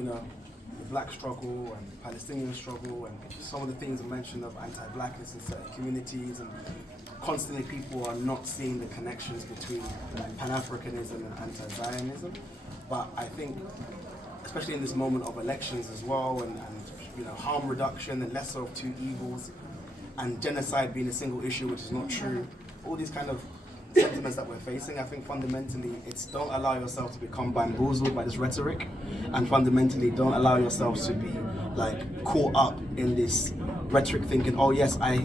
you know, the black struggle and the Palestinian struggle and some of the things I mentioned of anti-blackness in certain communities, and constantly people are not seeing the connections between Pan-Africanism and anti-Zionism. But I think, especially in this moment of elections as well, and you know, harm reduction and lesser of two evils, and genocide being a single issue, which is not true, all these kind of sentiments that we're facing, I think fundamentally it's don't allow yourself to become bamboozled by this rhetoric, and fundamentally don't allow yourself to be like caught up in this rhetoric thinking, oh yes, I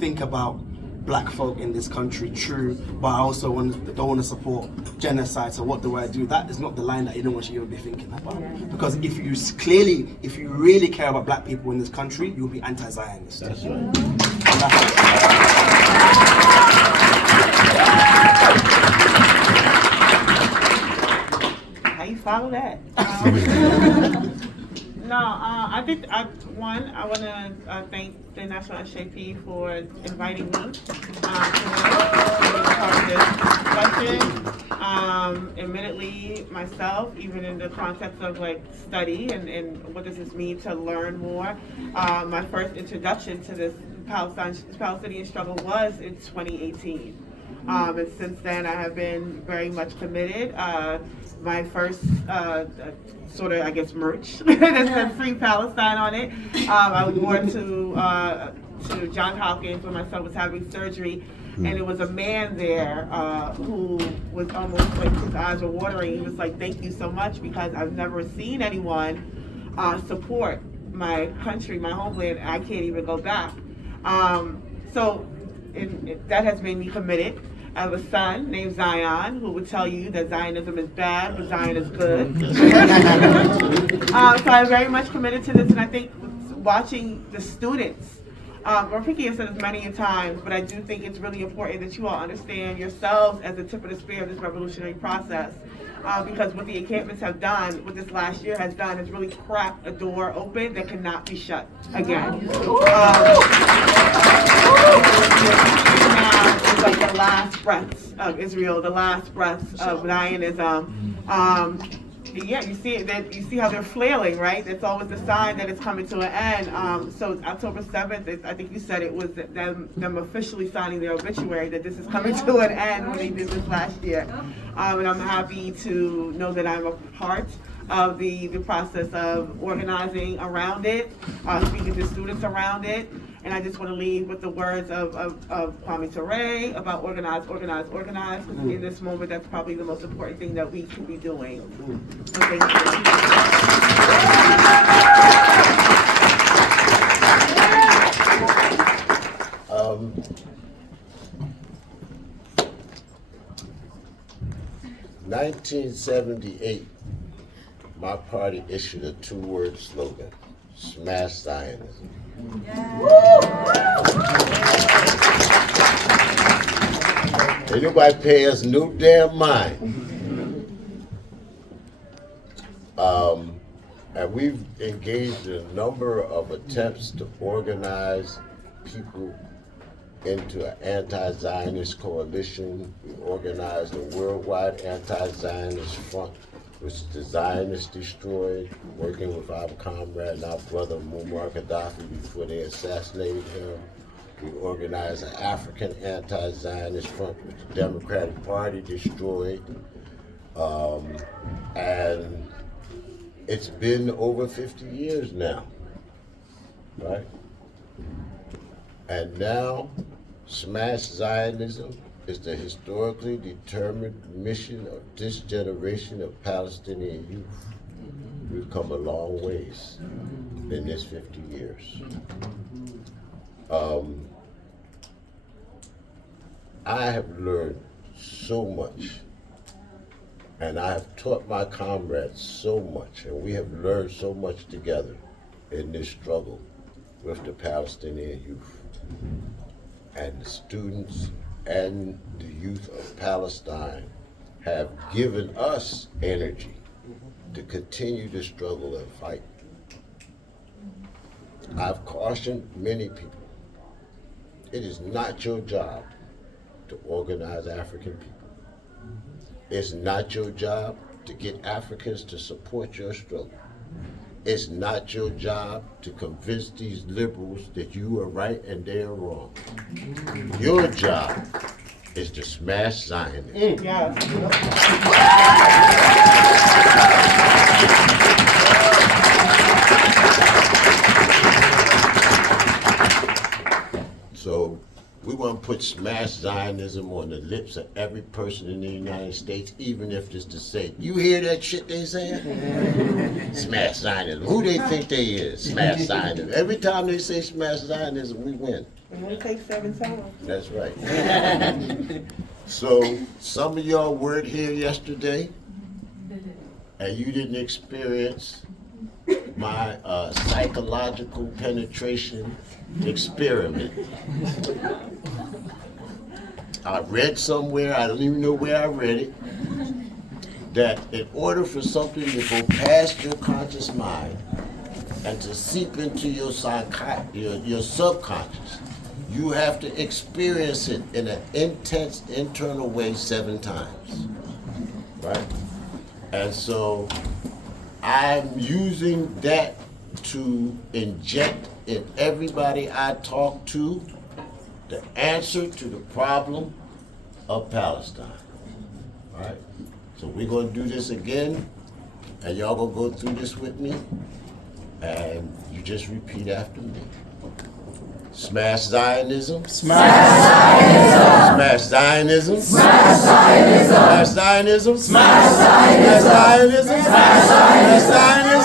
think about black folk in this country, true, but I also don't want to support genocide, so what do I do? That is not the line that anyone should even be thinking about. Because if you really care about black people in this country, you'll be anti-Zionist. That's right. How you follow that? I think I want to thank the National NSJP for inviting me to be part of this discussion. Admittedly, myself, even in the context of like study and what does this mean to learn more, my first introduction to this Palestinian struggle was in 2018. And since then, I have been very much committed. My first sort of, I guess, merch that said "Free Palestine" on it. I wore it to Johns Hopkins when my son was having surgery, and it was a man there who was almost like his eyes were watering. He was like, "Thank you so much, because I've never seen anyone support my country, my homeland. I can't even go back." So that has made me committed. I have a son named Zion who would tell you that Zionism is bad, but Zion is good. So I'm very much committed to this, and I think watching the students, Rafiki has said this many times, but I do think it's really important that you all understand yourselves as the tip of the spear of this revolutionary process. Because what the encampments have done, what this last year has done, is really cracked a door open that cannot be shut again. It's like the last breaths of Israel, the last breaths of Zionism. Yeah, you see it. You see how they're flailing, right? That's always the sign that it's coming to an end. So October 7th, I think you said it was them officially signing their obituary that this is coming to an end when they did this last year. And I'm happy to know that I'm a part of the process of organizing around it, speaking to students around it. And I just want to leave with the words of Kwame Ture about organize, organize, organize. In this moment, that's probably the most important thing that we can be doing. So thank you. 1978, my party issued a two-word slogan: "Smash Zionism." Ain't nobody pay us no damn mind. And we've engaged in a number of attempts to organize people into an anti-Zionist coalition. We organized a worldwide anti-Zionist front, which the Zionists destroyed, working with our comrade and our brother Muammar Gaddafi before they assassinated him. We organized an African anti-Zionist front, which the Democratic Party destroyed. And it's been over 50 years now, right? And now, Smash Zionism is the historically determined mission of this generation of Palestinian youth. We've come a long ways in this 50 years. I have learned so much, and I have taught my comrades so much, and we have learned so much together in this struggle with the Palestinian youth. And the students and the youth of Palestine have given us energy to continue to struggle and fight. I've cautioned many people, it is not your job to organize African people. It's not your job to get Africans to support your struggle. It's not your job to convince these liberals that you are right and they are wrong. Your job is to smash Zionism. Yes. So we want to put smash Zionism on the lips of every person in the United States, even if it's to say, you hear that shit they saying? Smash Zionism. Who they think they is? Smash Zionism. Every time they say smash Zionism, we win. It only takes 7 times. That's right. So some of y'all weren't here yesterday, and you didn't experience my psychological penetration experiment. I read somewhere, I don't even know where I read it, that in order for something to go past your conscious mind and to seep into your subconscious, you have to experience it in an intense internal way 7 times, right? And so I'm using that to inject in everybody I talk to the answer to the problem of Palestine, all right? So we're gonna do this again, and y'all gonna go through this with me, and you just repeat after me. Smash Zionism. Smash Zionism. Smash Zionism. Smash Zionism. Smash Zionism. Smash Zionism. Smash Zionism. Smash Zionism.